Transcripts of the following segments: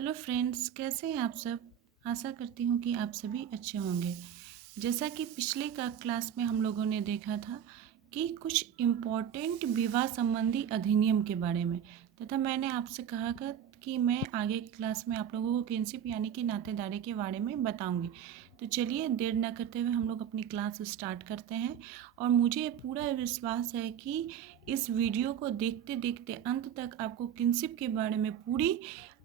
Hello friends, कैसे हैं आप सब। आशा करती हूँ कि आप सभी अच्छे होंगे। जैसा कि पिछले का क्लास में हम लोगों ने देखा था कि कुछ इम्पोर्टेंट विवाह संबंधी अधिनियम के बारे में, तथा मैंने आपसे कहा था कि मैं आगे की क्लास में आप लोगों को किनशिप यानी कि नातेदारी के बारे में बताऊंगी। तो चलिए देर न करते हुए हम लोग अपनी क्लास स्टार्ट करते हैं। और मुझे पूरा विश्वास है कि इस वीडियो को देखते देखते अंत तक आपको किनशिप के बारे में पूरी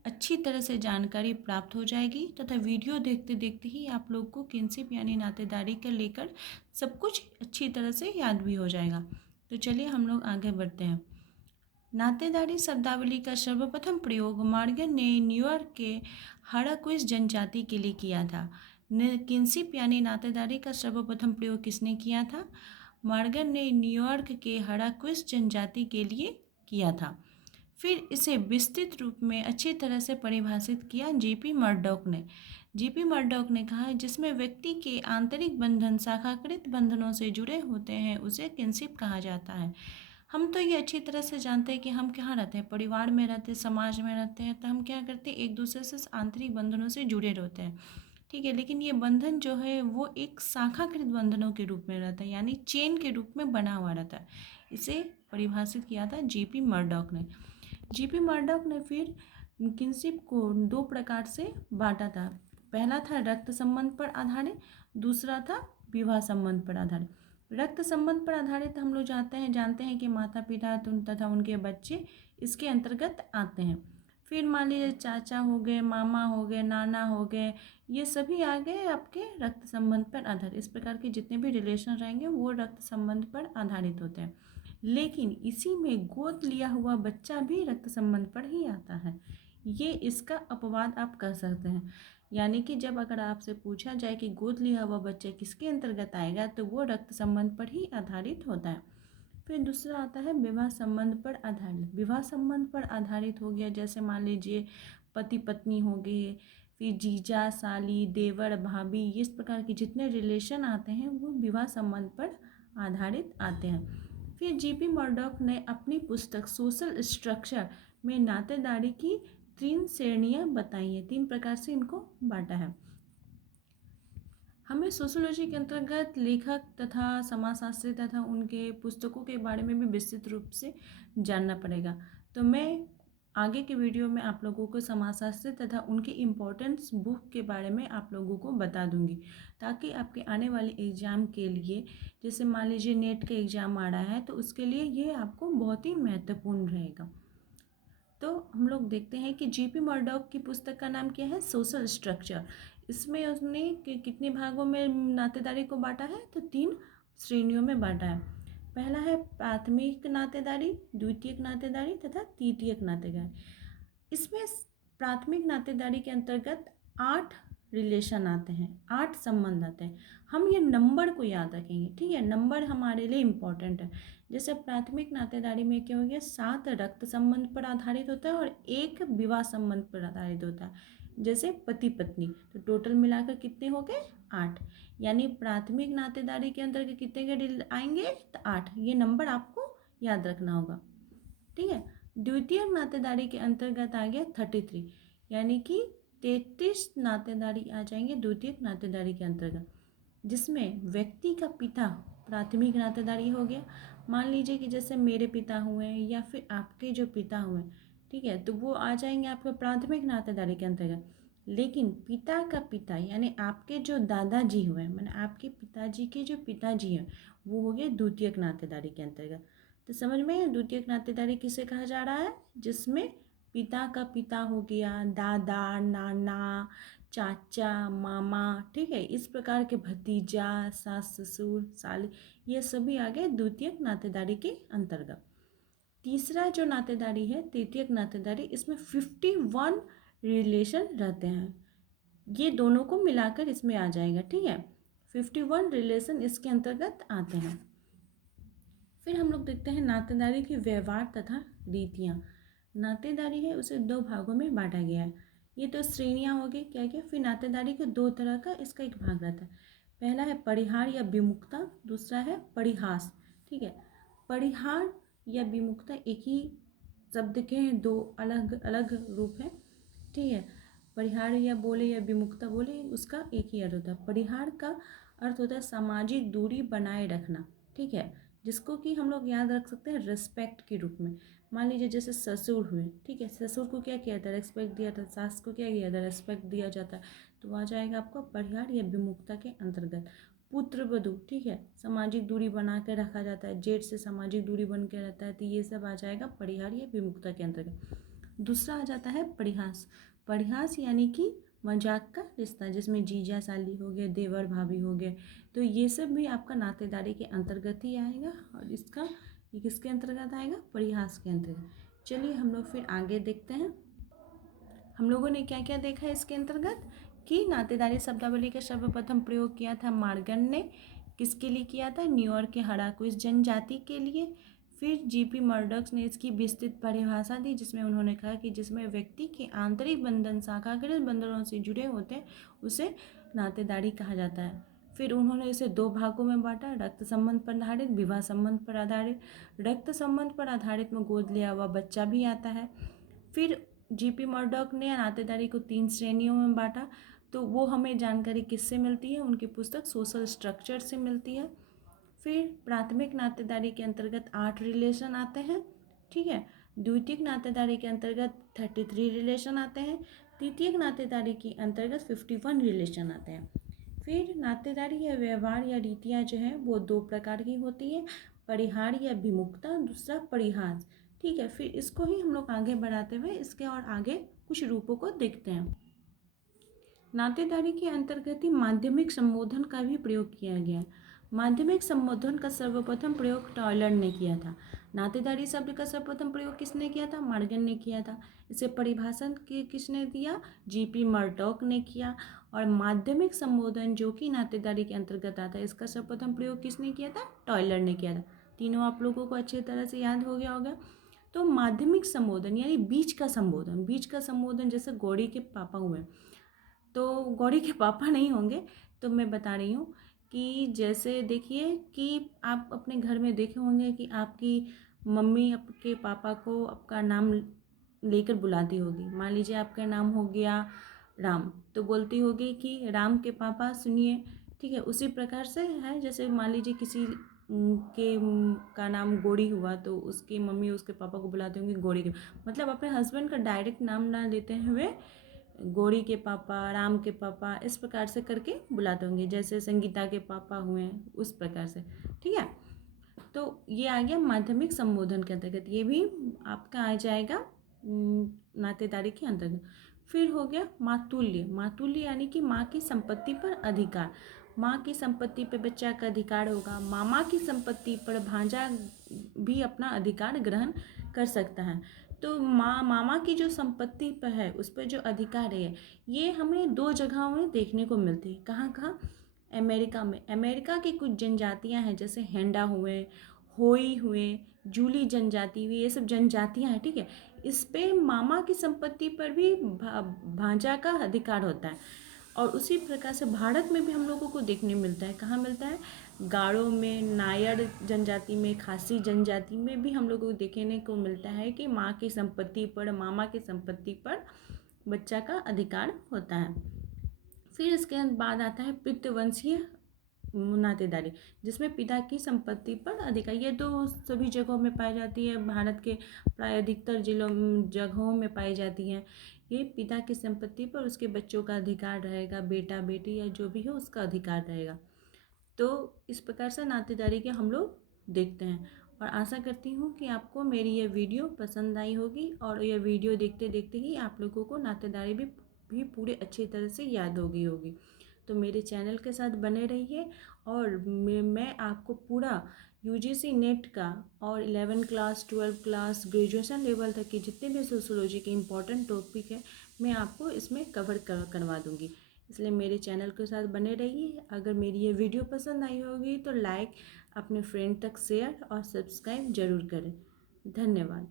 अच्छी तरह से जानकारी प्राप्त हो जाएगी, तथा वीडियो देखते देखते ही आप लोग को किनशिप यानी नातेदारी का लेकर सब कुछ अच्छी तरह से याद भी हो जाएगा। तो चलिए हम लोग आगे बढ़ते हैं। नातेदारी शब्दावली का सर्वप्रथम प्रयोग मॉर्गन ने न्यूयॉर्क के हड़क्विस जनजाति के लिए किया था। किनशिप यानी नातेदारी का सर्वप्रथम प्रयोग किसने किया था? मॉर्गन ने न्यूयॉर्क के हड़क्विस जनजाति के लिए किया था। फिर इसे विस्तृत रूप में अच्छी तरह से परिभाषित किया जीपी मर्डॉक ने। जीपी मर्डॉक ने कहा जिसमें व्यक्ति के आंतरिक बंधन शाखाकृत बंधनों से जुड़े होते हैं उसे किनशिप कहा जाता है। हम तो ये अच्छी तरह से जानते हैं कि हम कहाँ रहते हैं, परिवार में रहते हैं, समाज में रहते हैं, तो हम क्या करते हैं, एक दूसरे से आंतरिक बंधनों से जुड़े रहते हैं। ठीक है, लेकिन ये बंधन जो है वो एक शाखाकृत बंधनों के रूप में रहता है, यानी चेन के रूप में बना हुआ रहता है। इसे परिभाषित किया था जीपी मर्डॉक ने। जीपी मर्डॉक ने फिर किनशिप को दो प्रकार से बांटा था। पहला था रक्त संबंध पर आधारित, दूसरा था विवाह संबंध पर आधारित। रक्त संबंध पर आधारित हम लोग जानते हैं कि माता पिता तथा उनके बच्चे इसके अंतर्गत आते हैं। फिर मान लीजिए चाचा हो गए, मामा हो गए, नाना हो गए, ये सभी आ गए आपके रक्त संबंध पर आधारित। इस प्रकार के जितने भी रिलेशन रहेंगे वो रक्त संबंध पर आधारित होते हैं। लेकिन इसी में गोद लिया हुआ बच्चा भी रक्त संबंध पर ही आता है। ये इसका अपवाद आप कह सकते हैं। यानी कि जब अगर आपसे पूछा जाए कि गोद लिया हुआ बच्चा किसके अंतर्गत आएगा तो वो रक्त संबंध पर ही आधारित होता है। फिर दूसरा आता है विवाह संबंध पर आधारित। विवाह संबंध पर आधारित हो गया, जैसे मान लीजिए पति पत्नी हो गए, फिर जीजा साली देवर भाभी, इस प्रकार के जितने रिलेशन आते हैं वो विवाह संबंध पर आधारित आते हैं। फिर जीपी मर्डॉक ने अपनी पुस्तक सोशल स्ट्रक्चर में नातेदारी की 3 श्रेणियां बताई हैं, 3 प्रकार से इनको बांटा है। हमें सोशियोलॉजी के अंतर्गत लेखक तथा समाजशास्त्री तथा उनके पुस्तकों के बारे में भी विस्तृत रूप से जानना पड़ेगा। तो मैं आगे के वीडियो में आप लोगों को समाजशास्त्री तथा उनके इम्पोर्टेंस बुक के बारे में आप लोगों को बता दूंगी, ताकि आपके आने वाले एग्ज़ाम के लिए, जैसे मान लीजिए नेट का एग्ज़ाम आ रहा है, तो उसके लिए ये आपको बहुत ही महत्वपूर्ण रहेगा। तो हम लोग देखते हैं कि जीपी मर्डॉक की पुस्तक का नाम क्या है, सोशल स्ट्रक्चर। इसमें उसने कितने भागों में नातेदारी को बांटा है, तो 3 श्रेणियों में बांटा है। पहला है प्राथमिक नातेदारी, द्वितीयक नातेदारी तथा तृतीयक नातेदारी। इसमें प्राथमिक नातेदारी के अंतर्गत 8 रिलेशन आते हैं, 8 संबंध आते हैं। हम ये नंबर को याद रखेंगे, ठीक है, नंबर हमारे लिए इम्पोर्टेंट है। जैसे प्राथमिक नातेदारी में क्या हो गया, 7 रक्त संबंध पर आधारित होता है और 1 विवाह संबंध पर आधारित होता है, जैसे पति पत्नी। तो टोटल मिलाकर कितने हो गए, 8। यानी प्राथमिक नातेदारी के अंतर्गत कितने के आएंगे, तो 8। ये नंबर आपको याद रखना होगा, ठीक है। द्वितीय नातेदारी के अंतर्गत आ गया 33, यानी कि 33 नातेदारी आ जाएंगे द्वितीय नातेदारी के अंतर्गत, जिसमें व्यक्ति का पिता प्राथमिक नातेदारी हो गया। मान लीजिए कि जैसे मेरे पिता हुए या फिर आपके जो पिता हुए, ठीक है, तो वो आ जाएंगे आपके प्राथमिक नातेदारी के अंतर्गत। लेकिन पिता का पिता यानी आपके जो दादाजी हुए, मैंने आपके पिताजी के जो पिताजी हैं, वो हो गए द्वितीयक नातेदारी के अंतर्गत। तो समझ में, द्वितीयक नातेदारी किसे कहा जा रहा है, जिसमें पिता का पिता हो गया, दादा नाना चाचा मामा, ठीक है, इस प्रकार के भतीजा सास ससुर साली, ये सभी आ गए द्वितीयक नातेदारी के अंतर्गत। तीसरा जो नातेदारी है तृतीयक नातेदारी, इसमें 51 रिलेशन रहते हैं। ये दोनों को मिलाकर इसमें आ जाएगा, ठीक है, 51 रिलेशन इसके अंतर्गत आते हैं। फिर हम लोग देखते हैं नातेदारी के व्यवहार तथा रीतियाँ। नातेदारी है उसे 2 भागों में बांटा गया है। ये तो श्रेणियाँ हो गई, क्या क्या। फिर नातेदारी के 2 तरह का इसका एक भाग रहता है। पहला है परिहार या विमुक्ता, दूसरा है परिहास, ठीक है। परिहार या विमुक्ता एक ही शब्द के 2 अलग अलग रूप हैं, ठीक है। परिहार या बोले या विमुक्ता बोले, उसका एक ही अर्थ होता है। परिहार का अर्थ होता है सामाजिक दूरी बनाए रखना, ठीक है, जिसको कि हम लोग याद रख सकते हैं रिस्पेक्ट के रूप में। मान लीजिए जैसे ससुर हुए, ठीक है, ससुर को क्या किया था, रिस्पेक्ट दिया था। सास को क्या किया था, रिस्पेक्ट दिया जाता है। तो आ जाएगा आपका परिहार या विमुक्ता के अंतर्गत। पुत्र वधू, ठीक है, सामाजिक दूरी बना के रखा जाता है, जेठ से सामाजिक दूरी बन के रहता है, तो ये सब आ जाएगा परिहार या विमुक्ता के अंतर्गत। दूसरा आ जाता है परिहास। परिहास यानी कि मजाक का रिश्ता, जिसमें जीजा साली हो गए, देवर भाभी हो गए, तो ये सब भी आपका नातेदारी के अंतर्गत ही आएगा। और ये किसके अंतर्गत आएगा, परिहास के अंतर्गत। चलिए हम लोग फिर आगे देखते हैं। हम लोगों ने क्या क्या देखा है इसके अंतर्गत, कि नातेदारी शब्दावली का सर्वप्रथम प्रयोग किया था मार्गन ने। किसके लिए किया था, न्यूयॉर्क के हड़ाकुश जनजाति के लिए। फिर जीपी मर्डॉक ने इसकी विस्तृत परिभाषा दी, जिसमें उन्होंने कहा कि जिसमें व्यक्ति के आंतरिक बंधन शाखाकृत बंधनों से जुड़े होते हैं उसे नातेदारी कहा जाता है। फिर उन्होंने इसे दो भागों में बांटा, रक्त संबंध पर आधारित, विवाह संबंध पर आधारित। रक्त संबंध पर आधारित में गोद लिया हुआ बच्चा भी आता है। फिर जीपी मर्डॉक ने नातेदारी को 3 श्रेणियों में बांटा। तो वो हमें जानकारी किससे मिलती है, उनकी पुस्तक सोशल स्ट्रक्चर से मिलती है। फिर प्राथमिक नातेदारी के अंतर्गत 8 रिलेशन आते हैं, ठीक है। द्वितीयक नातेदारी के अंतर्गत 33 रिलेशन आते हैं। तृतीयक नातेदारी के अंतर्गत 51 रिलेशन आते हैं। फिर नातेदारी या व्यवहार या रीतियाँ जो हैं वो 2 प्रकार की होती है, परिहार या विमुक्ता, दूसरा परिहास, ठीक है। फिर इसको ही हम लोग आगे बढ़ाते हुए इसके और आगे कुछ रूपों को देखते हैं। नातेदारी के अंतर्गत ही माध्यमिक संबोधन का भी प्रयोग किया गया है। माध्यमिक संबोधन का सर्वप्रथम प्रयोग टॉयलर ने किया था। नातेदारी शब्द का सर्वप्रथम प्रयोग किसने किया था, मार्गन ने किया था। इसे परिभाषण किसने दिया, जीपी मर्डॉक ने किया। और माध्यमिक संबोधन जो कि नातेदारी के अंतर्गत आता है, इसका सर्वप्रथम प्रयोग किसने किया था, टॉयलर ने किया था। तीनों आप लोगों को अच्छी तरह से याद हो गया होगा। तो माध्यमिक संबोधन यानी बीच का संबोधन, बीच का संबोधन जैसे गौड़ी के पापा हुए, तो गौरी के पापा नहीं होंगे, तो मैं बता रही हूँ कि जैसे देखिए कि आप अपने घर में देखे होंगे कि आपकी मम्मी आपके पापा को आपका नाम लेकर बुलाती होगी। मान लीजिए आपका नाम हो गया राम, तो बोलती होगी कि राम के पापा सुनिए, ठीक है। उसी प्रकार से है, जैसे मान लीजिए किसी का नाम गौरी हुआ, तो उसकी मम्मी उसके पापा को बुलाते होंगे गौरी के, मतलब अपने हस्बैंड का डायरेक्ट नाम ना लेते हुए गौरी के पापा, राम के पापा, इस प्रकार से करके बुलाते होंगे। जैसे संगीता के पापा हुए, उस प्रकार से, ठीक है। तो ये आ गया माध्यमिक संबोधन के अंतर्गत, ये भी आपका आ जाएगा नातेदारी के अंतर्गत। फिर हो गया मातुल्य। मातुल्य यानी कि माँ की संपत्ति पर अधिकार। माँ की संपत्ति पर बच्चा का अधिकार होगा। मामा की संपत्ति पर भांजा भी अपना अधिकार ग्रहण कर सकता है। तो मामा की जो संपत्ति पर है उस पर जो अधिकार है, ये हमें 2 जगहों में देखने को मिलती है। कहाँ कहाँ, अमेरिका में। अमेरिका की कुछ जनजातियां हैं, जैसे हेंडा हुए, होई हुए, जूली जनजाति हुई, ये सब जनजातियां हैं, ठीक है। इस पे मामा की संपत्ति पर भी भांजा का अधिकार होता है। और उसी प्रकार से भारत में भी हम लोगों को देखने मिलता है। कहाँ मिलता है, गारो में, नायर जनजाति में, खासी जनजाति में भी हम लोगों को देखने को मिलता है कि माँ की संपत्ति पर, मामा की संपत्ति पर बच्चा का अधिकार होता है। फिर इसके बाद आता है पितृवंशीय नातेदारी, जिसमें पिता की संपत्ति पर अधिकार, ये तो सभी जगहों में पाई जाती है, भारत के प्राय अधिकतर जगहों में पाई जाती हैं। ये पिता की संपत्ति पर उसके बच्चों का अधिकार रहेगा, बेटा बेटी या जो भी हो उसका अधिकार रहेगा। तो इस प्रकार से नातेदारी के हम लोग देखते हैं। और आशा करती हूँ कि आपको मेरी ये वीडियो पसंद आई होगी, और ये वीडियो देखते देखते ही आप लोगों को नातेदारी भी पूरे अच्छी तरह से याद होगी। तो मेरे चैनल के साथ बने रहिए। और मैं आपको पूरा यूजीसी नेट का और 11 क्लास, 12 क्लास, ग्रेजुएशन लेवल तक की जितने भी सोशियोलॉजी के इम्पॉर्टेंट टॉपिक है, मैं आपको इसमें कवर करवा दूँगी। इसलिए मेरे चैनल के साथ बने रहिए। अगर मेरी ये वीडियो पसंद आई होगी तो लाइक, अपने फ्रेंड तक शेयर और सब्सक्राइब ज़रूर करें। धन्यवाद।